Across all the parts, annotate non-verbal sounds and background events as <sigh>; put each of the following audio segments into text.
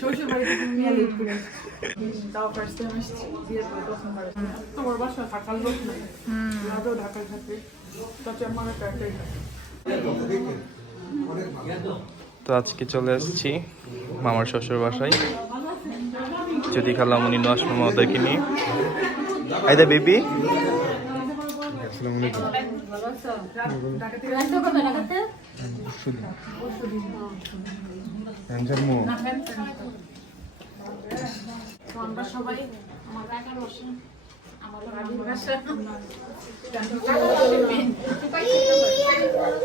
শ্বশুর বাড়ি থেকে নিয়ে লেট করে তাও ফার্স্ট টাইম আসছি বিয়ের পরে প্রথমবার তোমার বাসা থাকার লোক নাই রাতেও ঢাকায় থাকে তাতে আমার একটা একটাই তো আজকে চলে আসছি মামার শ্বশুর বাসায়। যদি খালামুনি নোয়াস মামা ওদেরকে নিয়ে। আইদা বেবি। ঢাকা থেকে তো আমরা সবাই আমার কাকার বাসা আমার বাসা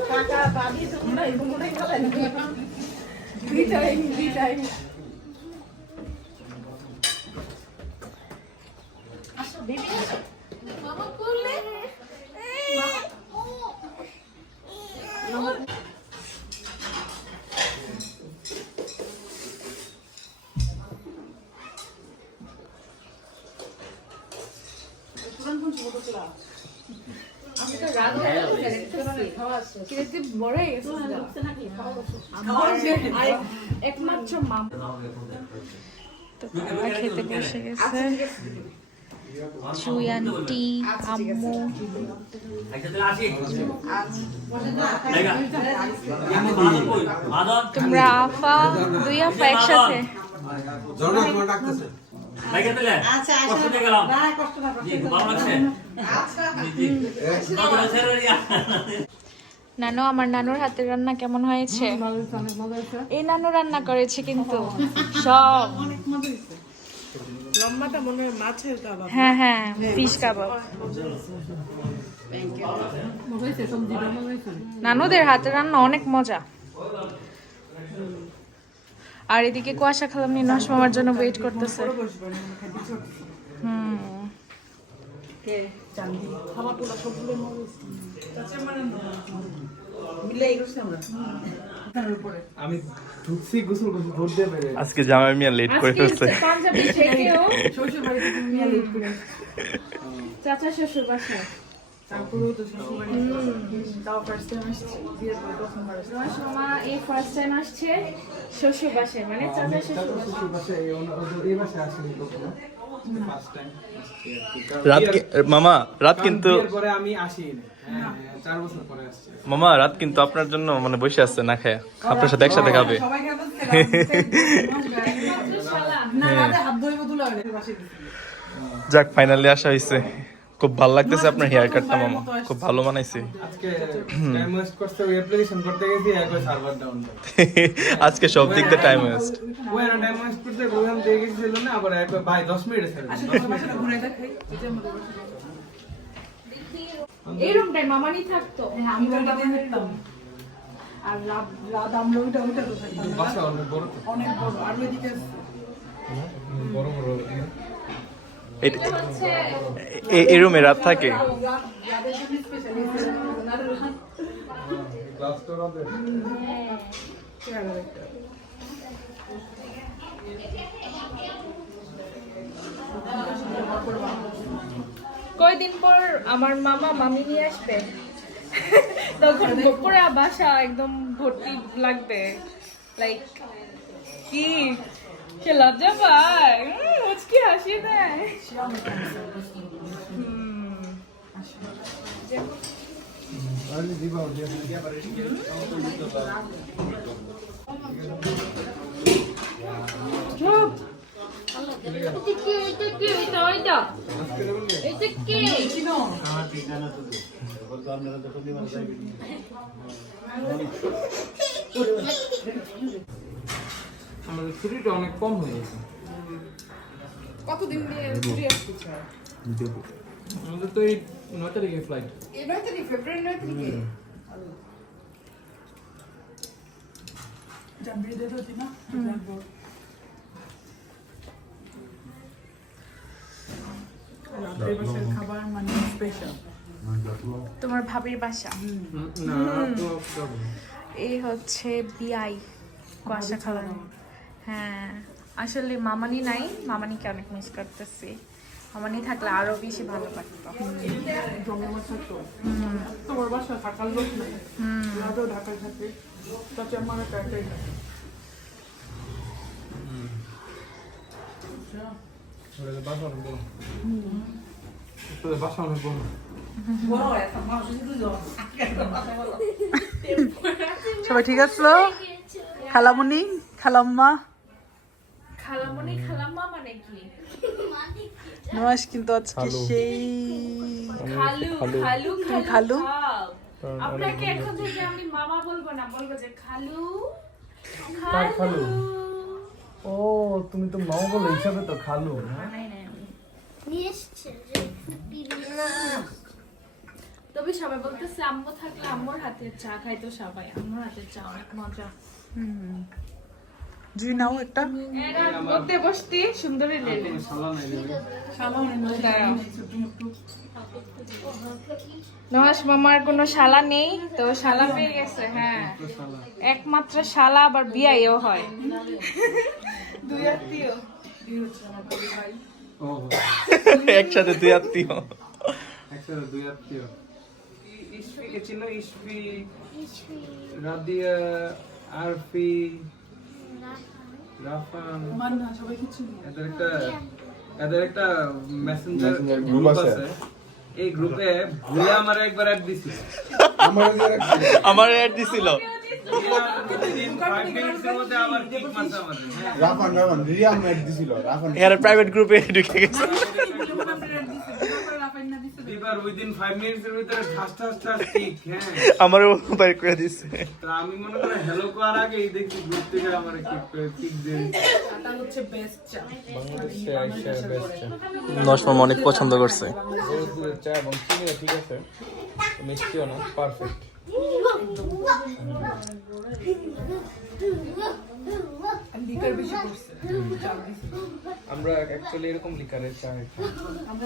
কাকা বাড়ি তোমরা এই টাইম দুই দুইটাই দুইটাই আসো বেবি আসো মামা করলে একমাত্র মাম তো খাবার খেতে বসে গেছে? চুই আন্টি আম্মু। তোমরা আফা দুই আফা একসাথে। নানু আমার নানুর হাতের রান্না কেমন হয়েছে? এই নানু রান্না করেছে কিন্তু সব। হয় হ্যাঁ ফিশ কাবাব। নানুদের হাতের রান্না অনেক মজা। আর এদিকে কুয়াশা খালাম নিয়ে নস মামার জন্য ওয়েট করতেছে। হুম। খাবার পোলা সবগুলো আমি ঢুকছি গোসল বেড়ে আজকে জামাই মিয়া লেট করে ফেলছে। পাঞ্জাবি শেখেও শ্বশুর বাড়ি থেকে নিয়ে লেট করে চাচা শ্বশুর তারপরেও তো শ্বশুর বাড়ি তাও ফার্স্ট টাইম আসছি বিয়ের পরে প্রথমবার আসছি। নস মামা এই ফার্স্ট টাইম আসছে শ্বশুর বাসায় মানে চাচা শ্বশুর বাসায় এই বাসায় আসেনি কখনো রাত মামা রাত কিন্তু পরে আমি আসি হ্যাঁ। হ্যাঁ, চার বছর পরে আসছি। মামা রাত কিন্তু আপনার জন্য মানে বসে আছে না খায়। আপনার সাথে একসাথে খাবে। বাসে যাক ফাইনালি আসা হয়েছে। খুব ভালো লাগতেছে আপনার হেয়ার কাটটা মামা। খুব ভালো বানাইছে <laughs> আজকে সব দিক দিয়ে টাইম ওয়েস্ট ভাই 10 মিনিট ছেড়ে দিন। দশ মিনিট ঘুরে দেখাই এটা আমাদের বাসা এই রুমটায় মামানি থাকতো। আমি ওইটা দেখতাম আর রাত রাত আমরা ওইটা ওইটা তো থাকতাম। বাসা অনেক বড় অনেক বড়। আর ওইদিকে বড় বড় এই- রুমে রাত থাকে? ক্লাস কয়দিন পর আমার মামা মামি নিয়ে আসবে? তখন পুরা বাসা একদম ভর্তি লাগবে। লাইক কি? সে লজ্জা পায়। মুচকি হাসি দেয়। আমাদের ছুটিটা অনেক কম হয়ে গেছে। কতদিন দিয়ে ছুটি আসতে চায় আমাদের তো এই নয় তারিখে ফ্লাইট এই নয় তারিখ ফেব্রুয়ারি নয় তারিখে? দিয়ে দিতি না? রাত্রে খাবার মানে স্পেশাল তোমার ভাবির বাসা। না তো এই হচ্ছে বিআই কুয়াশা খালার হ্যাঁ আসলে মামানি নাই মামানিকে অনেক মিস করতেছি। মামানি থাকলে আরও বেশি ভালো লাগতো। থাকতো তোমার বাসা থাকার লোক নাই। ঢাকায় থাকে তাতে আমার একটা একটাই থাকে ওটা বাসা অনেক বড় সবাই ঠিক আছো? খালামুনি? খালাম্মা? খালামণি খালাম্মা মানে কি? কিন্তু আজকে। সেই খালু খালু। খালু খালু? খাও। আপনাকে এখন থেকে আমি মামা বলব না বলব যে খালু? খালু। ও তুমি তো মাও বলে হিসাবে তো খালু তবে সবাই বলতেছে আম্মু থাকলে আম্মুর হাতের চা খাইতো সবাই। আম্মুর হাতের চা অনেক মজা। জুই নাও একটা। বলতে বসতে সুন্দরী লেলে নহাস মামার কোনো শালা নেই তো শালা পেয়ে গেছে হ্যাঁ। একমাত্র শালা। আবার বিয়াইও হয়। দুই আত্মীয়। ও <laughs> একসাথে দুই আত্মীয়। একসাথে দুই আত্মীয়। চিনো? ইসফি রাদিয়া আরফি রাফান। এদের একটা এদের একটা মেসেঞ্জার গ্রুপ আছে। এই গ্রুপে ভুলে আমার একবার অ্যাড দিছিল আমার অ্যাড দিছিল। রাফান রাফান রিয়া অ্যাড দিছিল। রাফান এর প্রাইভেট গ্রুপে ঢুকে গেছে। এবার উইদিন ফাইভ মিনিটসের ভিতরে ঠাস ঠাস ঠাস কিক হ্যাঁ। আমারও বাইর করে দিছে। তো আমি মনে করি হ্যালো করার আগেই দেখি গ্রুপ থেকে আমার কিক কিক দিয়ে নশ মামা অনেক পছন্দ করছে। চা এবং চিনিও ঠিক আছে। মিষ্টিও না পারফেক্ট আমরা অ্যাকচুয়ালি এরকম লিকারের চা আমরা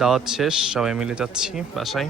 দাওয়াত শেষ সবাই মিলে যাচ্ছি বাসায়।